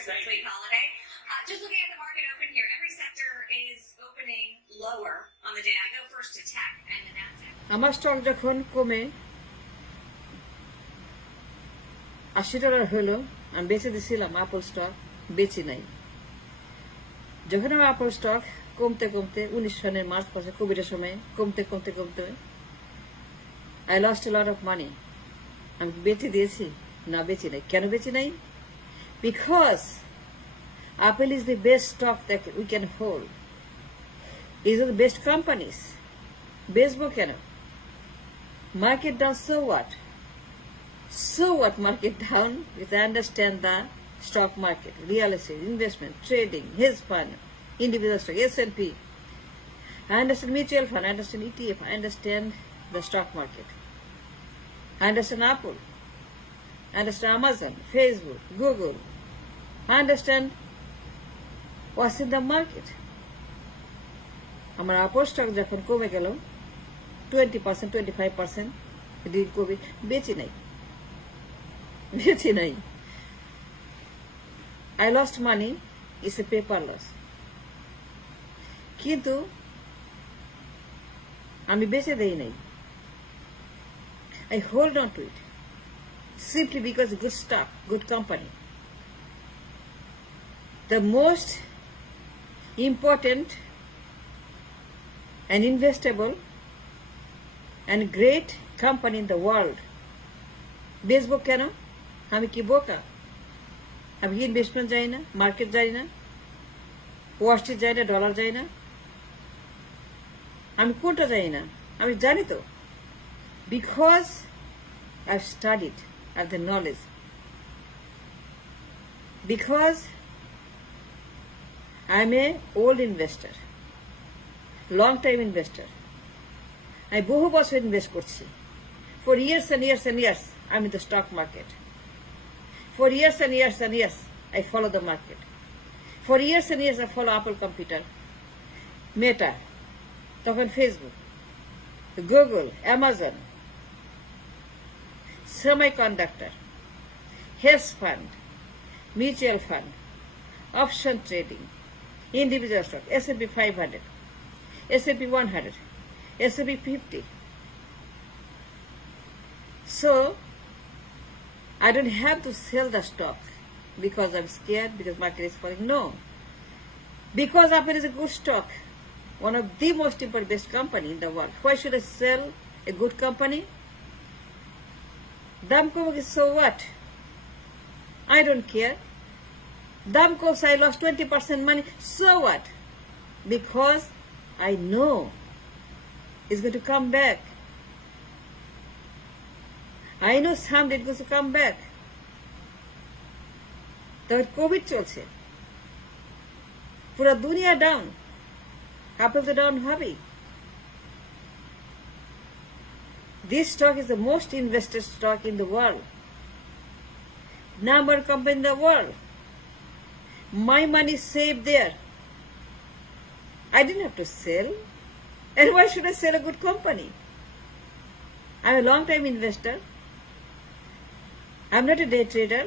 Christmas week holiday. Just looking at the market open here, every sector is opening lower on the day. I go first to tech and the Nasdaq. আমার স্টক যখন কমে $80 হলো, আমি বেচে দিছিলাম Apple stock, বেচি নাই। যখন আমার অ্যাপল স্টক কমতে কমতে 19 সনের মার্চ মাসে কোভিডের সময় কমতে কমতে কমতে I lost a lot of money. আমি বেচে দিয়েছি? না, বেচি নাই। কেন বেচি নাই? Because Apple is the best stock that we can hold. These are the best companies. বেচবো কেন? Market down, so what? So what market down? Because I understand the stock market, real estate, investment, trading, hedge fund, individual stock, S&P. I understand mutual fund, I understand ETF, I understand the stock market. I understand Apple. I understand Amazon, Facebook, Google. I understand what's in the market. আমার Apple stock যখন কমে গেল 20%, 25% during COVID, বেচি নাই। I lost money, it's a paper loss. কিন্তু আমি বেচে দেই নাই। I hold on to it simply because good stock, good company. The most important and investable and great company in the world. বেচবো কেন? আমি কি বোকা? আমি কি ইনভেস্টমেন্ট জানি না, মার্কেট জানি না, ওয়াল স্ট্রিট জানি না, ডলার জানি না? আমি কোনটা জানি না? আমি জানি তো। Because I've studied, I have the knowledge. Because I'm a old investor, long time investor. আমি বহু বছর ইনভেস্ট করছি। For years and years and years, I'm in the stock market. For years and years and years, I follow the market. For years and years, I follow Apple Computer, Meta, তখন Facebook, Google, Amazon, semiconductor, hedge fund, mutual fund, option trading, individual stock, S&P 500, S&P 100, S&P 50. So, I don't have to sell the stock because I'm scared, because market is falling. No. Because Apple is a good stock, one of the most important best company in the world. Why should I sell a good company? দাম কমে গেছে, so what? I don't care. দাম কমছে, I lost 20% money, so what? Because I know it's going to come back. I know someday it's going to come back. তবে কোভিড চলছে, পুরো দুনিয়া down, Apple তো ডাউন হবেই। This stock is the most invested stock in the world. Number company in the world. My money is saved there. I didn't have to sell. And why should I sell a good company? I'm a long-time investor. I'm not a day trader.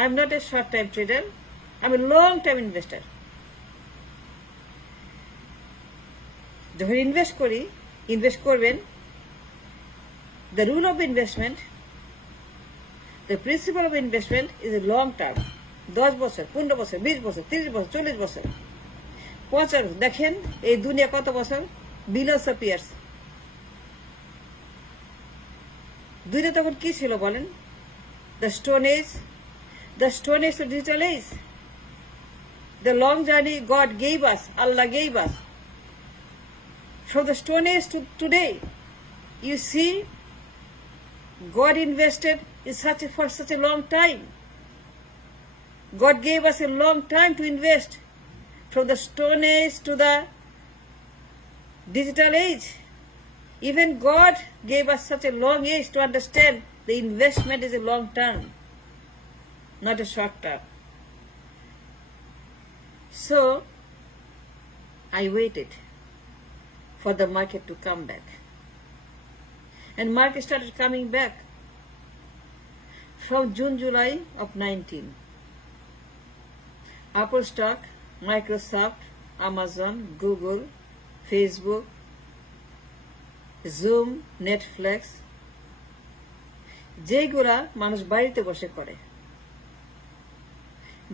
I'm not a short-time trader. I'm a long-time investor. যখন ইনভেস্ট করি, ইনভেস্ট করবেন, the rule of investment, the principle of investment is a long term. 10 বছর, 15 বছর, 20 বছর, 30 বছর, 40 বছর, 50। দেখেন এই দুনিয়া কত বছর, billions of years। দুনিয়া তখন কি ছিল বলেন? The Stone Age, the Stone Age to digital age. The long journey God gave us, Allah gave us. From the Stone Age to today, you see, God invested for such a long time. God gave us a long time to invest. From the Stone Age to the digital age. Even God gave us such a long age to understand the investment is a long term, not a short term. So, I waited for the market to come back. And market started coming back from June, July of 19. Apple stock, Microsoft, Amazon, Google, Facebook, Zoom, Netflix, যেগুলা মানুষ বাড়িতে বসে করে,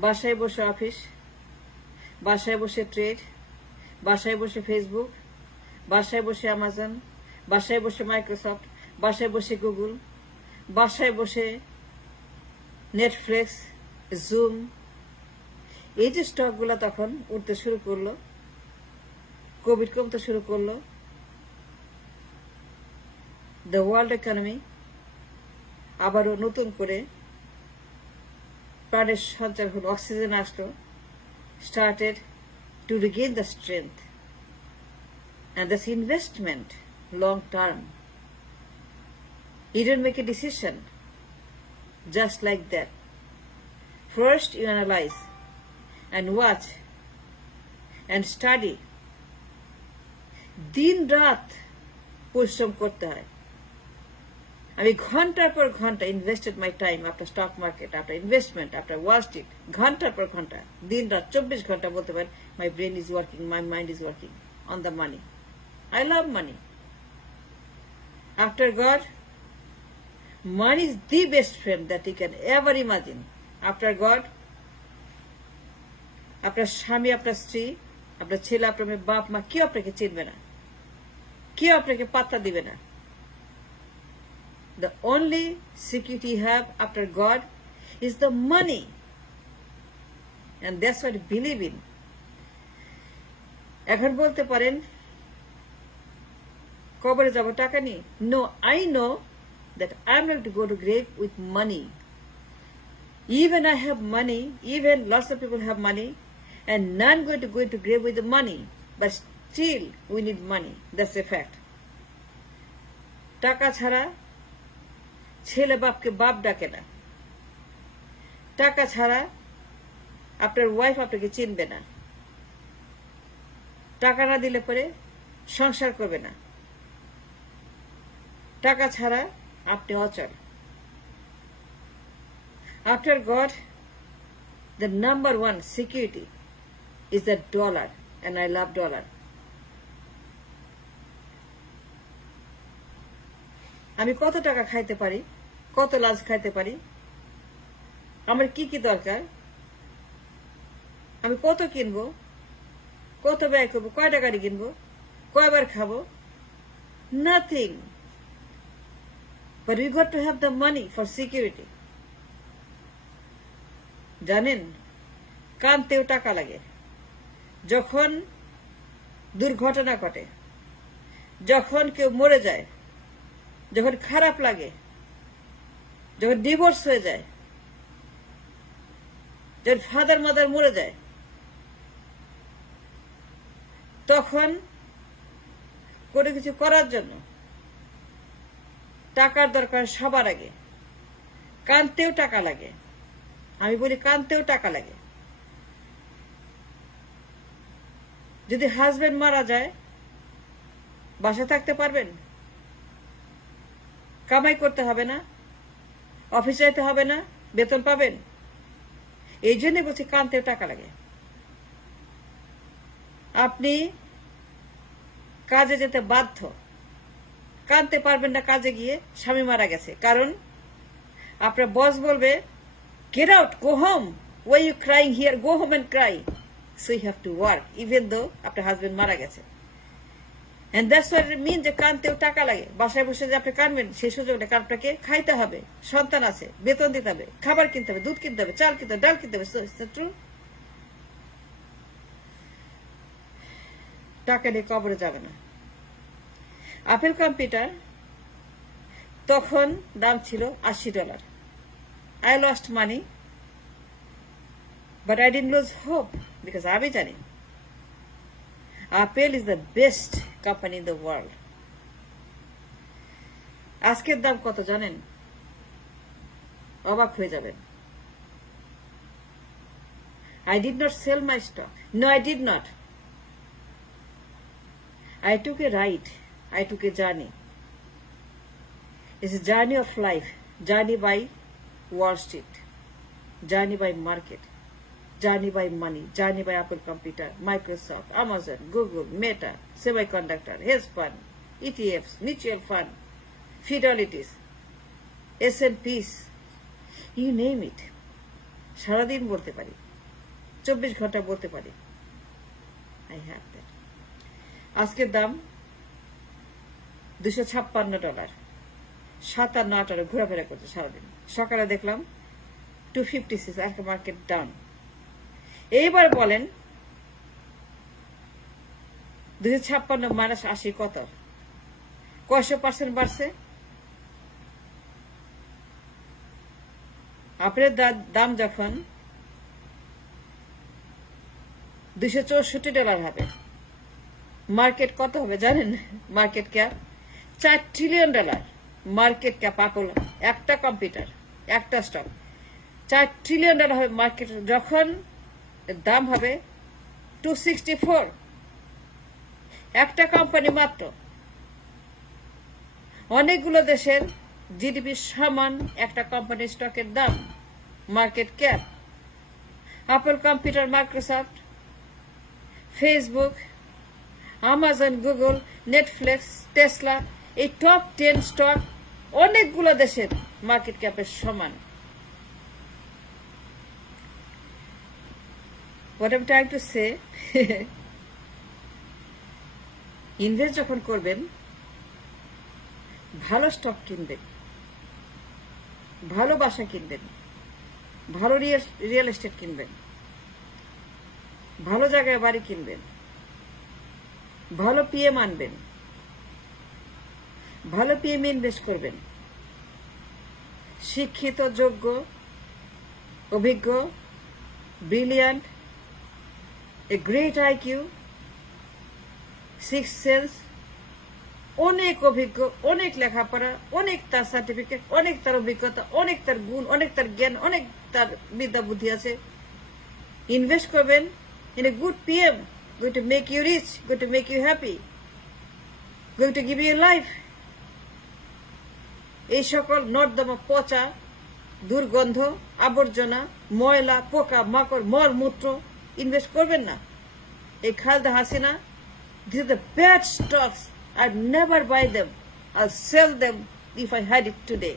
বাসায় বসে অফিস, বাসায় বসে ট্রেড, বাসায় বসে ফেসবুক, বাসায় বসে অ্যামাজন, বাসায় বসে মাইক্রোসফট, বাসায় বসে গুগল, বাসায় বসে নেটফ্লিক্স, জুম, এই যে স্টকগুলো তখন উঠতে শুরু করলো, কোভিড কমতে শুরু করলো, দ্য ওয়ার্ল্ড ইকোনমি আবারও নতুন করে প্রাণের সঞ্চার হলো, অক্সিজেন আসলো, started to regain the strength. And this investment, long term, you don't make a decision just like that. First you analyze and watch and study. দিন রাত পরিশ্রম করতে হয়। আমি ঘন্টার পর ঘন্টা invested my time after stock market, after investment, after Wall Street, ঘন্টার পর ঘন্টা, দিন রাত 24 ঘন্টা বলতে পারেন। My brain is working, my mind is working on the money. I love money. After God, money is the best friend that you can ever imagine. After God, আপনার স্বামী, আপনার স্ত্রী, আপনার ছেলে, আপনার বাপ মা, কেউ আপনাকে চিনবে না, কেউ আপনাকে পাত্তা দিবে না। The only security you have after God is the money. And that's what I believe in. এখন বলতে পারেন কবরে যাব টাকা নিয়ে। No, I know that I'm going to go to grave with money. Even I have money, even lots of people have money, and none going to go into grave with the money. But still, we need money. That's a fact. টাকা ছাড়া ছেলে বাপকে বাপ ডাকে না, টাকা ছাড়া আপনার ওয়াইফ আপনাকে চিনবে না, টাকা না দিলে পরে সংসার করবে না, টাকা ছাড়া আপনি অচল। After God, the number one security is the dollar, and I love dollar. আমি কত টাকা খাইতে পারি, কত লাঞ্চ খাইতে পারি, আমার কি কি দরকার, আমি কত কিনবো, কত ব্যয় করবো, কয় টাকারই কিনবো, কয়বার খাবো, nothing. But we got to have the money for security. জানেন, কানতেও টাকা লাগে। যখন দুর্ঘটনা ঘটে, যখন কেউ মরে যায়, যখন খারাপ লাগে, যখন ডিভোর্স হয়ে যায়, যখন ফাদার মাদার মরে যায়, তখন কোনো কিছু করার জন্য টাকার দরকার সবার আগে। কানতেও টাকা লাগে, আমি বলি কানতেও টাকা লাগে। যদি হাজবেন্ড মারা যায়, বাসা থাকতে পারবেন? কামাই করতে হবে না, অফিস যাইতে হবে না, বেতন পাবেন। এই জন্য বলছি কানতেও টাকা লাগে। আপনি কাজে যেতে বাধ্য, কানতে পারবেন না কাজে গিয়ে, স্বামী মারা গেছে, কারণ আপনার বস বলবে get out, go home, why are you crying here, go home and cry. So you have to work even though আপনার হাজবেন্ড মারা গেছে। And that's what it means যে কানতেও টাকা লাগে। বাসায় বসে যে আপনি কানবেন সেই সুযোগটা, কারণ আপনাকে খাইতে হবে, সন্তান আছে, বেতন দিতে হবে, খাবার কিনতে হবে, দুধ কিনতে হবে, চাল কিনতে হবে, ডাল কিনতে হবে। ট্রু, টাকা নিয়ে কবরে যাবে না। আপেল কম্পিউটার তখন দাম ছিল $80। I lost money, but I didn't lose hope because আমি জানি Apple is the best company in the world. আজকের দাম কত জানেন? অবাক হয়ে যাবেন। I did not sell my stock. No, I did not. I took a ride. I took a journey. It's a journey of life. Journey by Wall Street. Journey by market. journey by money, journey by Apple Computer, Microsoft, Amazon, Google, Meta, semiconductor, hedge fund, ETFs, mutual fund, fidelities, S&Ps, you name it. সারাদিন বলতে পারি, 24 ঘন্টা বলতে পারি। I have that. আজকের দাম $256, 57-58 ঘোরাফেরা করছে সারাদিন। সকালে দেখলাম 256, একটা মার্কেট ডাউন। এইবার বলেন 256 মাইনাস 80 কত? কয়শো % বাড়ছে? আপনার দাম যখন $264 হবে, মার্কেট কত হবে জানেন? Market cap $4 trillion. Market cap আপল, একটা কম্পিউটার, একটা স্টক, $4 ট্রিলিয়ন হবে মার্কেট, যখন দাম হবে 264। একটা কোম্পানি মাত্র। অনেকগুলো দেশের জিডিপি সমান একটা কোম্পানির স্টকের দাম, market cap. Apple computer, Microsoft, Facebook, Amazon, Google, Netflix, Tesla, এই টপ 10 স্টক অনেকগুলো দেশের মার্কেট ক্যাপের সমান। What I'm trying to say, invest যখন করবেন ভালো স্টক কিনবেন, ভালো বাসা কিনবেন, ভালো রিয়েল এস্টেট কিনবেন, ভালো জায়গায় বাড়ি কিনবেন, ভালো পিএম আনবেন, ভালো পিএম ইনভেস্ট করবেন, শিক্ষিত, যোগ্য, অভিজ্ঞ, brilliant, a great IQ, six sense, অনেক অভিজ্ঞ, অনেক লেখাপড়া, অনেক তার সার্টিফিকেট, অনেক তার অভিজ্ঞতা, অনেক তার গুণ, অনেক তার জ্ঞান, অনেক তার বিদ্যা বুদ্ধি আছে। ইনভেস্ট করবেন in a good PM, going to make you rich, going to make you happy, going to give you life. এই সকল নর্দমা, পচা, দুর্গন্ধ, আবর্জনা, ময়লা, পোকা মাকড়, মল মূত্র ইনভেস্ট করবেন না। এই খালেদা Hasina, these are the bad stocks. I'd never buy them. I'll sell them if I had it today.